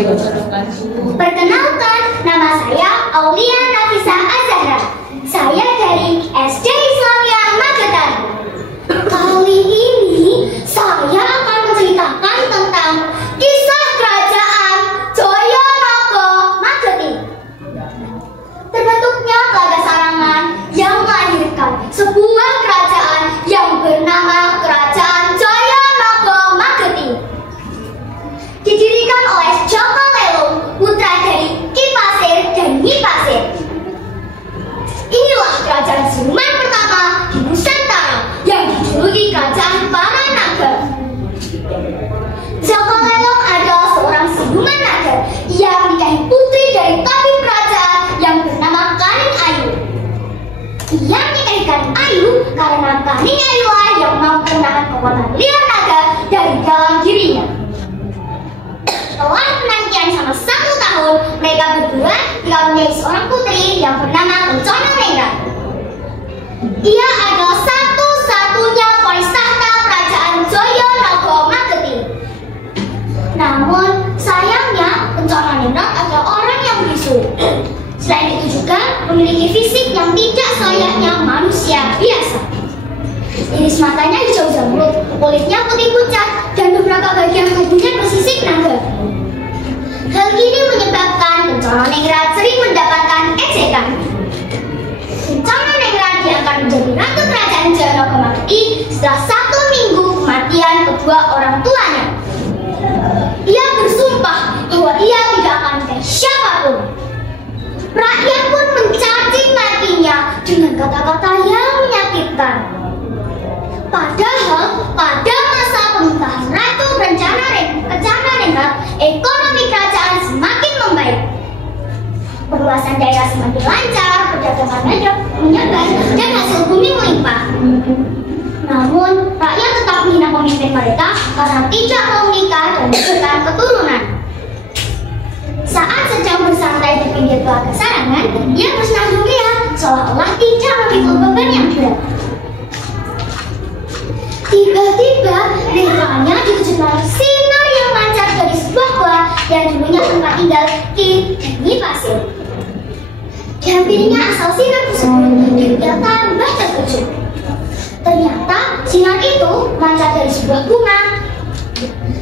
Perkenalkan, nama saya Aulia Nafisa Azahra. Saya dari SD Islamia Magetan. Kali ini saya akan menceritakan tentang kisah kerajaan Jayanaga Magetan. Terbentuknya Telaga Sarangan yang melahirkan sebuah kerajaan yang bernama Kerajaan Jayanaga Magetan. Didirikan oleh Jaka Lelong, putra dari Ki Pasir dan Nyi Pasir. Inilah kerajaan siluman pertama di Nusantara yang dijuluki Kerajaan Para Naga. Jaka Lelong adalah seorang siluman naga yang menikahi putri dari tabib kerajaan yang bernama Kaning Ayu. Ia menikahi Kaning Ayu karena Kaning Ayulah yang mampu menahan kekuatan liar naga dari dalam dirinya. Setelah penantian selama 1 tahun, mereka berdua dikaruniai seorang putri yang bernama Kencana Ningrat. Ia adalah satu-satunya pewaris tahta kerajaan Jayanaga Magetan. Namun sayangnya Kencana Ningrat adalah orang yang bisu. Selain itu juga memiliki fisik yang tidak selayaknya manusia biasa. Iris matanya hijau zamrud, kulitnya putih pucat, dan beberapa bagian tubuhnya bersisik naga. Hal ini menyebabkan Kencana Ningrat sering mendapatkan ejekan. Kencana Ningrat diangkat menjadi ratu kerajaan Jayanaga Magetan setelah 1 minggu kematian kedua orang tuanya. Ia bersumpah bahwa ia tidak akan menikahi siapapun. Rakyat pun mencaci makinya dengan kata-kata yang menyakitkan. Padahal pada masa pemerintahan Ratu Kencana Ningrat, ekonomi kerajaan semakin membaik. Perluasan daerah semakin lancar, perdagangan menyebar, dan hasil bumi melimpah. Namun, rakyat tetap menghina pemimpin mereka karena tidak mau menikah dan memberikan keturunan. Saat sedang bersantai di pinggir Telaga Sarangan, ia bersenandung-ria seolah-olah tidak memikul beban yang berat. Tiba-tiba, netranya dikejutkan oleh sinar yang lancar dari sebuah gua yang dulunya tempat tinggal Ki dan Nyi Pasir. Dihampirinya asal sinar tersebut dan ia tambah terkejut. Ternyata sinar itu lancar dari sebuah bunga.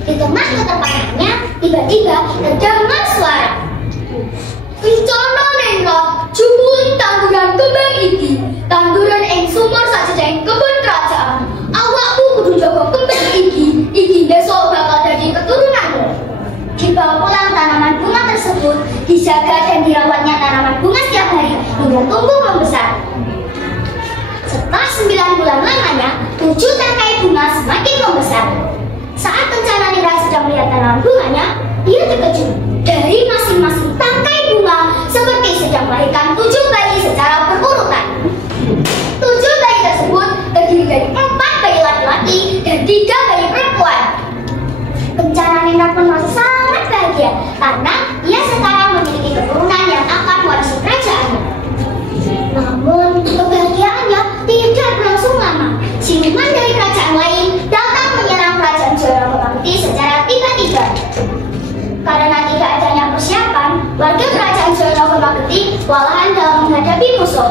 Di tengah keterpayahannya, tiba-tiba terdengar suara. Kencana Ningrat, jumbuhin tanduran kembang iki. Tanduran ing sumur sajejeng kebun kerajaan. Awakku kudu jaga kembang iki besok bakal jadi keturunanmu. Dibawa pulang tanaman bunga tersebut, dijaga dan dirawatnya tanaman bunga setiap hari hingga tumbuh membesar. Setelah 9 bulan lamanya, 7 tangkai bunga semakin membesar. Saat Kencana Ningrat sedang melihat tanaman bunganya, ia terkejut. Dari masing-masing tangkai bunga seperti sedang melahirkan 7 bayi secara berurutan. 7 bayi tersebut terdiri dari 4 bayi laki-laki dan 3 bayi perempuan. Kencana Ningrat pun merasa sangat bahagia karena ia sekarang memiliki keturunan yang akan mewarisi kerajaannya. Namun kebahagiaannya tidak berlangsung lama. Siluman dari kerajaan lain datang menyerang kerajaan Jayanaga Magetan secara tiba-tiba. Karena tidak adanya persiapan, warga kerajaan Jayanaga Magetan kewalahan dalam menghadapi musuh.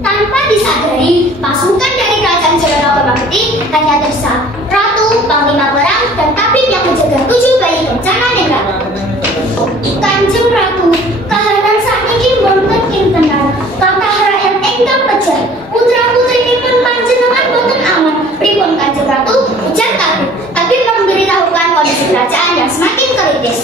Tanpa disadari, pasukan dari kerajaan Jayanaga Magetan hanya tersisa ratu, panglima perang, dan tabib yang menjaga 7 bayi Kencana Ningrat. Kanjeng Ratu, kahanan sakniki boten kintenan, kathah rakyat engkang pejah. Putra-putrinipun panjenengan boten aman. Pripun Kanjeng Ratu? Ujar tabib. Tabib memberitahukan kondisi kerajaan yang semakin kritis.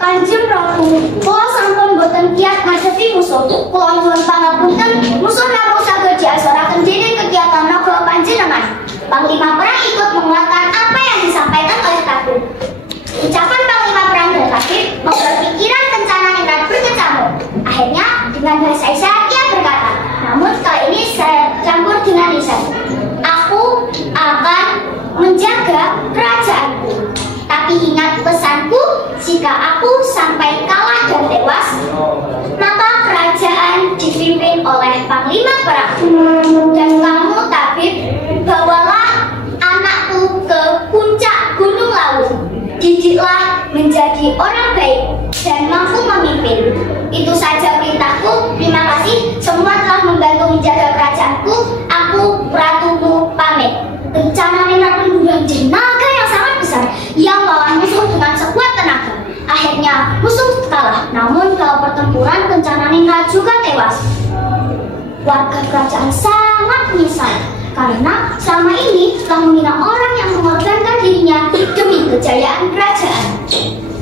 Kanjeng Ratu, kula sampun boten kiat ngadepi musuh. Kula nyuwun pangapunten, musuh namung saged diasoraken dening kegiatan naga panjenengan. Panglima perang ikut menguatkan apa yang disampaikan oleh tabib. Ucapan panglima perang dan tabib membuat pikiran Kencana Ningrat berkecamuk. Akhirnya dengan bahasa isyarat ia berkata, namun kali ini saya campur dengan lisan. Aku akan menjaga kerajaanku. Tapi ingat pesanku, jika aku sampai kalah dan tewas, maka kerajaan dipimpin oleh panglima perang. Dan kamu tabib, bawalah anakku ke puncak Gunung Lawu. Didiklah menjadi orang Kencana juga tewas. Warga kerajaan sangat menyesal karena selama ini telah menghina orang yang mengorbankan dirinya demi kejayaan kerajaan.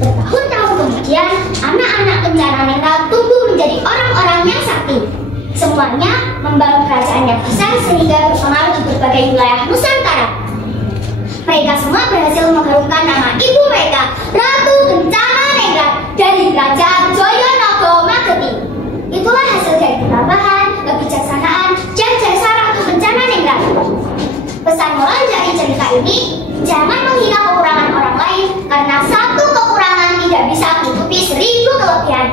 Bertahun-tahun kemudian, anak-anak Kencana tumbuh menjadi orang-orang yang sakti. Semuanya membangun kerajaan yang besar sehingga terkenal di berbagai wilayah Nusantara. Mereka semua berhasil mengharumkan nama ibu mereka, Ratu Kencana dari Kerajaan Joyonogo Mageti. Itulah hasil dari ketabahan, kebijaksanaan, dan jasa Ratu Kencana. Pesan moral dari cerita ini, jangan menghina kekurangan orang lain karena satu kekurangan tidak bisa menutupi 1000 kelebihan.